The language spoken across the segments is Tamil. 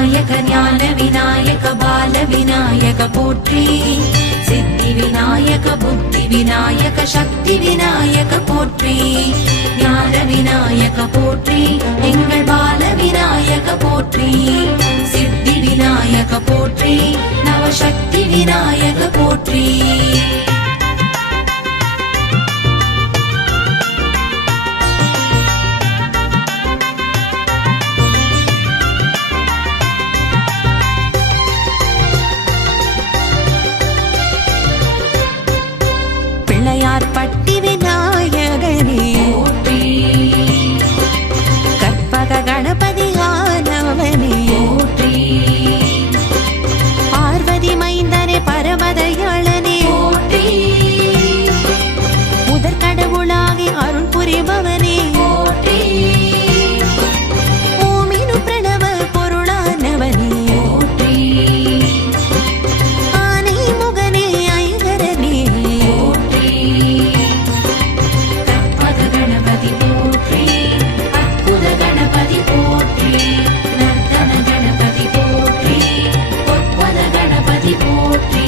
விநாயக ஞான விநாயக பால விநாயக போற்றி. சித்தி விநாயக புத்தி விநாயக சக்தி விநாயக போற்றி. ஞான விநாயக போற்றி, எங்கள் பால விநாயக போற்றி. சித்தி விநாயக போற்றி, நவசக்தி விநாயக போற்றி. பிள்ளையார்பட்டி விநாயகனே போற்றி. கற்பக கணபதியானவனே போற்றி. பார்வதி மைந்தனே பரமதயாளனே போற்றி. முதற்கடவுளாகி அருள் புரிபவனே போற்றி. ஓமினு பிரணவ பொருளானவனே போற்றி. ஆனை முகனே ஐகரனே போற்றி. கற்பக கணபதி போற்றி. அற்புத கணபதி போற்றி. நர்த்தன கணபதி போற்றி. பொற்பத கணபதி போற்றி.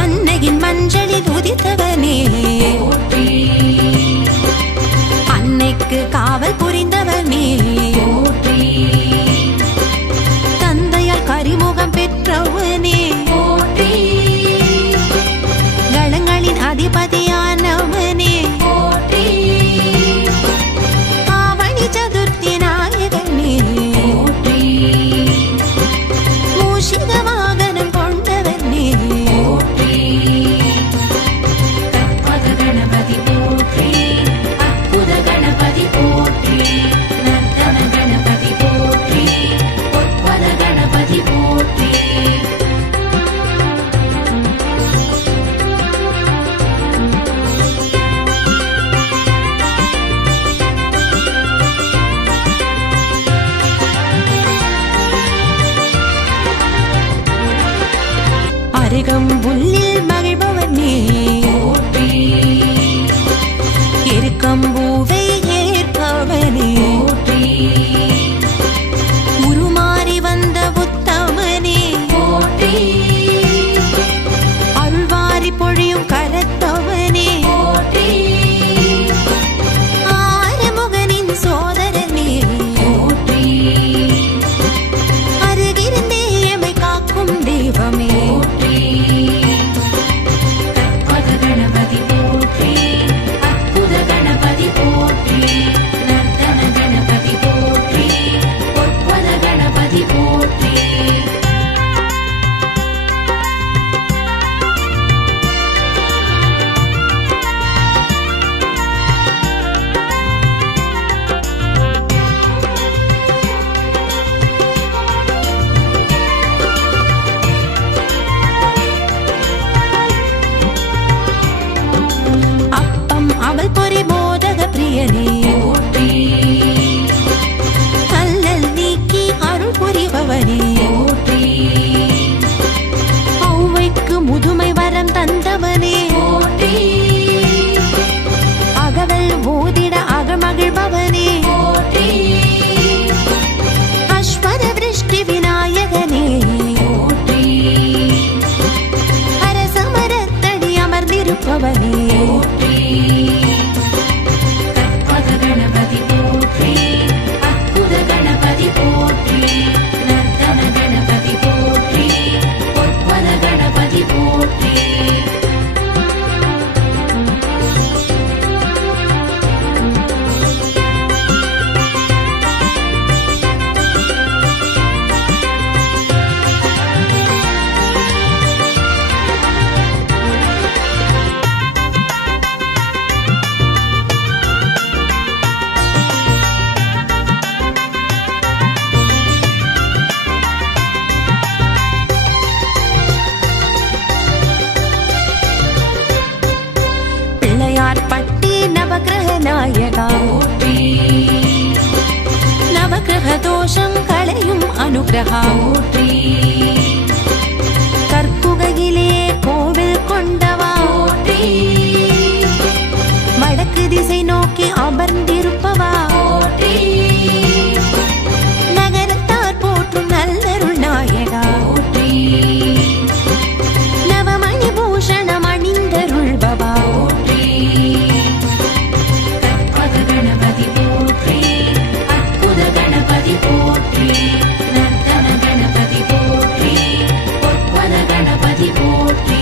அன்னையின் மஞ்சளில் உதித்தவனே போற்றி. அன்னைக்கு காவல் புரிந்தவனே போற்றி. தந்தையால் கரிமுகம் பெற்றவனே போற்றி. கணங்களின் அதிபதியானவனே போற்றி. ஆவணி சதுர்த்தி நாயகனே போற்றி. மூஷிக வாகனம் கொண்டவனே போற்றி. கற்பக கணபதி போற்றி. அற்புத கணபதி போற்றி. நர்த்தன கணபதி போற்றி. பொற்பத கணபதி போற்றி. அருகம்புல்லில் மகிழ்பவனே போற்றி. எருக்கம்பூவை ஏற்பவனே போற்றி. உருமாறி வந்த உத்தமனே போற்றி. அருள்வாரி பொழியும் கரத்தவனே போற்றி. ஆறுமுகனின் சோதரனே போற்றி. அருகிருந்தே எமை காக்கும் தெய்வமே போற்றி. கற்பக கணபதி போற்றி. அற்புத கணபதி போற்றி. நர்த்தன கணபதி போற்றி. பொற்பத கணபதி போற்றி. அப்பம் அவள் பொறி மோதக பிரியனே போற்றி. கல்லல் நீக்கி அருள் புரிபவனே போற்றி. ஔவைக்கு முதுமை வரம் தந்தவனே போற்றி. அகவல் ஓதிட அகமகிழ்பவனே போற்றி. அஸ்வர விருஷ்டி விநாயகனே போற்றி. அரசமரத்தடி அமர்ந்திருப்பவனே போற்றி. கற்பக கணபதி போற்றி. அற்புத கணபதி போற்றி. நர்த்தன அனுகிரகா போற்றி கற்புகையிலே கோவில் கொண்டவா போற்றி வடக்கு திசை நோக்கி அமர்ந்திருப்பவா போற்றி நகரத்தார் போற்றும் நல்லருள் நாயகா போற்றி நவமணி பூஷணம் அணிந்தருள்பவா போற்றி கற்பக கணபதி போற்றி அற்புத கணபதி போற்றி நர்த்தன கணபதி போற்றி பொற்பத கணபதி போற்றி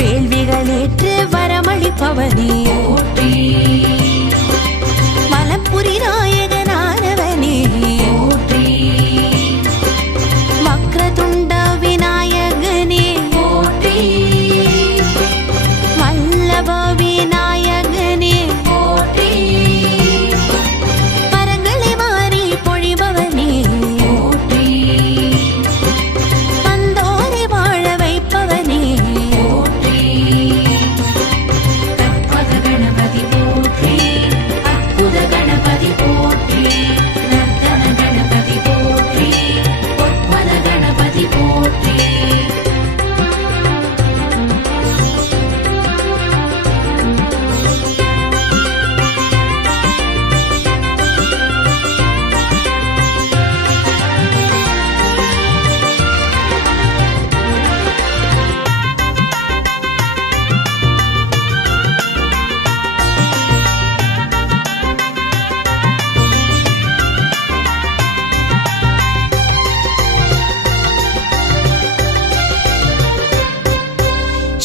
வேள்விகளேற்று வரமளிப்பவனே போற்றி மலப்புரி நாயகனானவனே போற்றி வக்ரதுண்ட விநாயகனே போற்றி வல்லப விநாயகனே போற்றி வரங்களை மாறி பொழிபவனே போற்றி வந்தோரை வாழ வைப்பவனே போற்றி கற்பக கணபதி போற்றி அற்புத கணபதி போற்றி நர்த்தன கணபதி போற்றி பொற்பத கணபதி போற்றி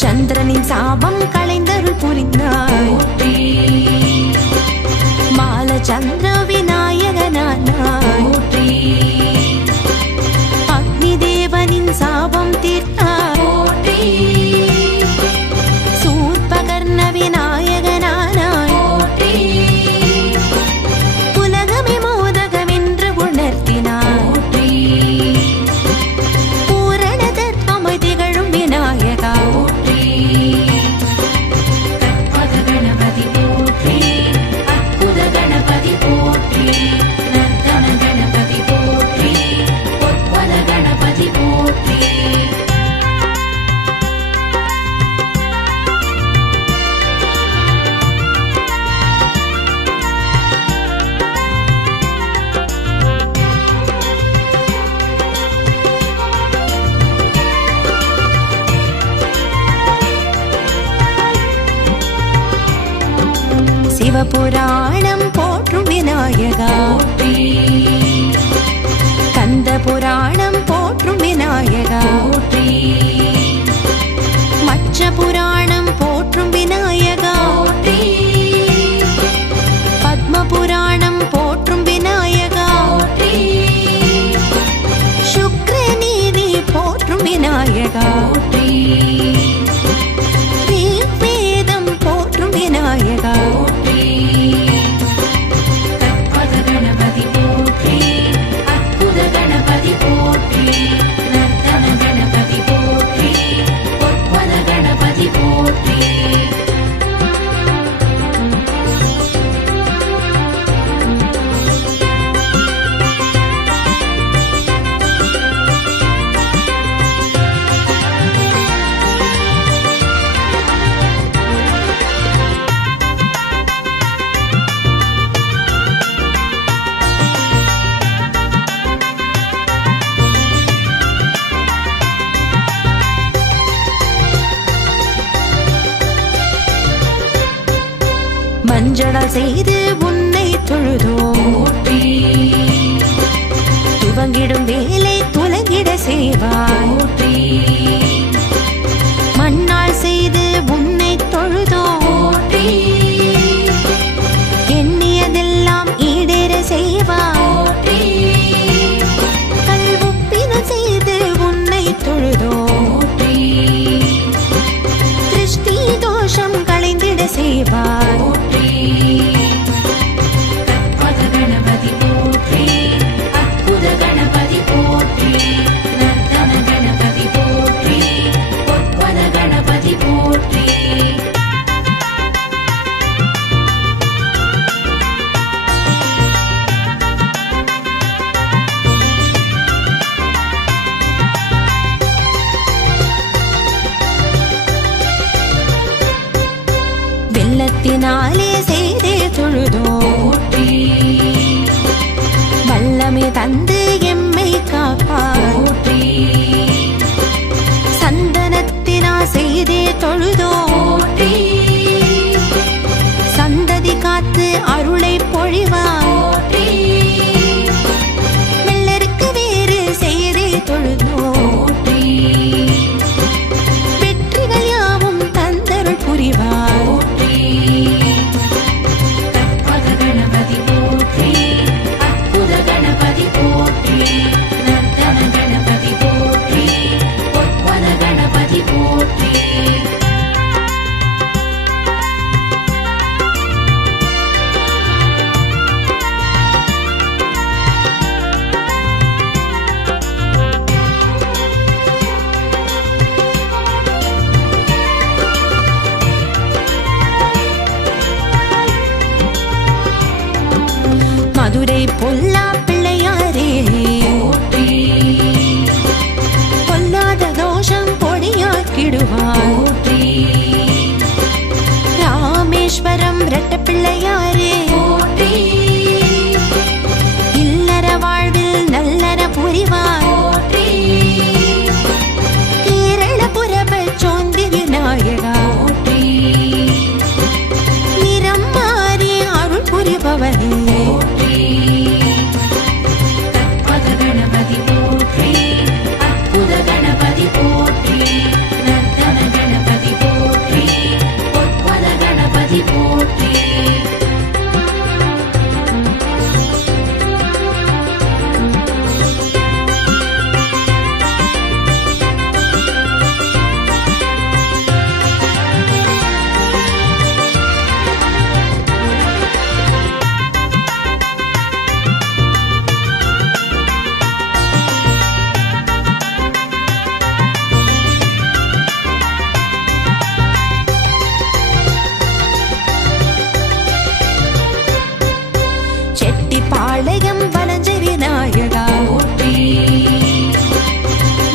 சந்திரனின் சாபம் களைந்தருள் புரிந்தாய் போற்றி மால சந்திர விநாயகனானாய் போற்றி அக்னி தேவனின் சாபம் தீர்த்தாய் போற்றி சூர்பகர்ண விநாயகனானாய் போற்றி உலகமே மோதகமென்று உணர்த்தினாய் போற்றி பூரண தத்துவமாய் திகழும் விநாயகா போற்றி கற்பக கணபதி போற்றி அற்புத கணபதி போற்றி நர்த்தன கணபதி போற்றி பொற்பத கணபதி போற்றி சிவபுராணம் போற்றும் விநாயகா போற்றி கந்த புராணம் போற்றும் விநாயகா போற்றி மச்ச புராணம் போற்றும் விநாயகா போற்றி பத்ம புராணம் போற்றும் விநாயகா போற்றி சுக்ரநீதி போற்றும் விநாயகா போற்றி ரிக்வேதம் போற்றும் விநாயகா போற்றி கற்பக கணபதி போற்றி அற்புத கணபதி போற்றி நர்த்தன கணபதி போற்றி பொற்பத கணபதி போற்றி மஞ்சளால் செய்து உன்னை தொழுதோம் போற்றி துவங்கிடும் வேலை துலங்கிட செய்வாய் போற்றி மண்ணால் செய்து உன்னை தொழுதோம் போற்றி எண்ணியதெல்லாம் ஈடேற செய்வாய் போற்றி கல்வுப்பின செய்து உன்னை தொழுதோம் போற்றி திருஷ்டி தோஷம் களைந்திட செய்வாய் போற்றி அருளை பொழிவாய். போற்றி மெல்லருக்கு வேறு செய்தே தொழுதோம். போற்றி வெற்றிகள் யாவும் தந்தருள் புரிவாய். போற்றி கற்பக கணபதி போற்றி அற்புத கணபதி போற்றி நர்த்தன கணபதி போற்றி பொற்பத கணபதி போற்றி மதுரை பொல்லா பிள்ளையாரே போற்றி பொல்லாத தோஷம் பொடியாக்கிடுவாய். போற்றி ராமேஸ்வரம் ரெட்ட பிள்ளையாரே போற்றி இல்லற வாழ்வில் நல்லற புரிவாய். போற்றி கேரளபுரப சோந்தி விநாயகா போற்றி நிறம் மாறி அருள் புரிபவனே. போற்றி கற்பக கணபதி போற்றி அற்புத கணபதி போற்றி நர்த்தன கணபதி போற்றி பொற்பத கணபதி போற்றி செட்டிப்பாளையம் வலஞ்ச விநாயகா போற்றி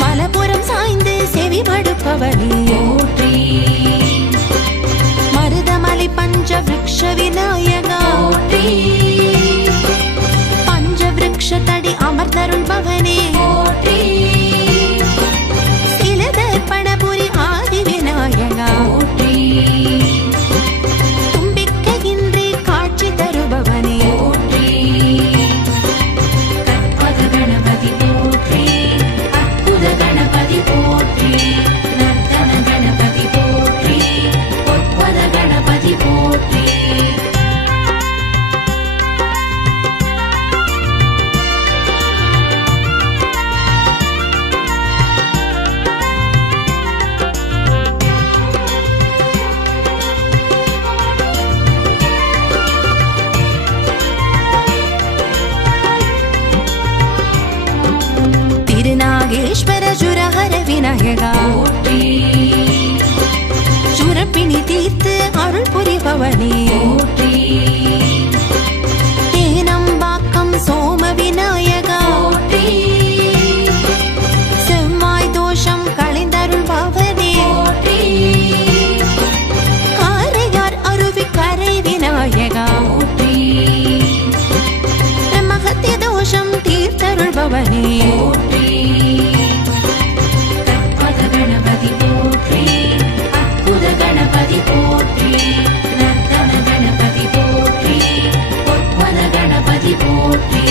மலபுரம் சாய்ந்து செவி மடுப்பவனே. போற்றி மருதமலை பஞ்ச விருக்ஷ விநாயகா போற்றி பஞ்ச விருக்ஷ தடி அமர்ந்தருள் பவனே. போற்றி சிலதர்ப்பணபுரி ஆதி விநாயகா போற்றி தும்பிக்கையின்றி காட்சி தருபவனே. போற்றி கற்பக கணபதி போற்றி அற்புத கணபதி போற்றி நர்த்தன கணபதி போற்றி பொற்பத கணபதி போற்றி திருநாகேஸ்வர சுரஹர விநாயகா போற்றி சுரப்பிணி தீர்த்து அருள் புரிபவனே. போற்றி தேனம்பாக்கம் சோம விநாயகா போற்றி செவ்வாய் தோஷம் களைந்தருள் பவனே. போற்றி காரையார் அருவி கரை விநாயகா போற்றி மகத்திய தோஷம் தீர்த்தருள் பவனே. போற்றி கற்பக கணபதி போற்றி அற்புத கணபதி போற்றி நர்த்தன கணபதி போற்றி பொற்பத கணபதி போற்றி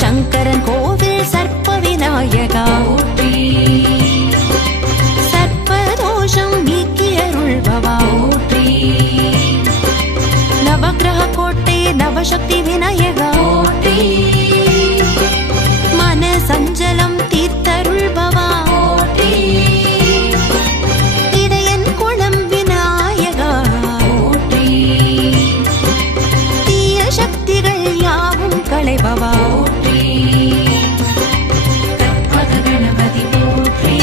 சங்கரன் கோவில் சர்ப்ப விநாயகா போற்றி சர்ப்பதோஷம் நீக்கியருள்பவா. போற்றி நவக்கிரக கோட்டை நவசக்தி விநாயகா போற்றி மன சஞ்சலம் தீர்த்தருள்பவா. போற்றி இடையன் குளம் விநாயகா போற்றி தீய சக்திகள் யாவும் களைபவா. போற்றி கற்பக கணபதி போற்றி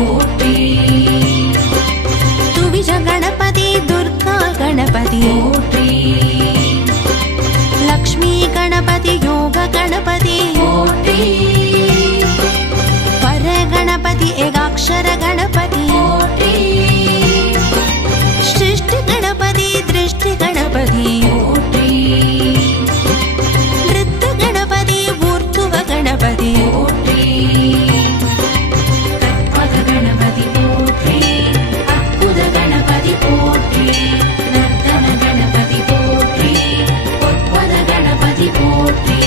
போற்றி துவிஜ கணபதி துர்கா கணபதி போற்றி லக்ஷ்மி கணபதி யோக கணபதி போற்றி பர கணபதி ஏகாட்சர கணபதி போற்றி சிருஷ்டி கணபதி திருஷ்டி கணபதி போற்றி நிருத்த கணபதி ஊர்த்துவ கணபதி போற்றி கற்பக கணபதி போற்றி அற்புத கணபதி போற்றி நர்த்தன கணபதி போற்றி பொற்பத கணபதி போற்றி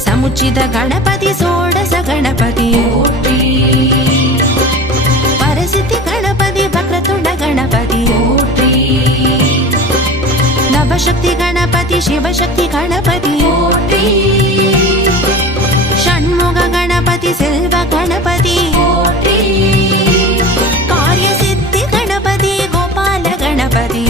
समुचित गणपति षोडश गणपति போற்றி परसिद्धि गणपति वक्रतुंड गणपति போற்றி नवशक्ति गणपति शिवशक्ति गणपति போற்றி षण्मुख गणपति सेल्व गणपति போற்றி कार्यसिद्धि गणपति गोपाल गणपति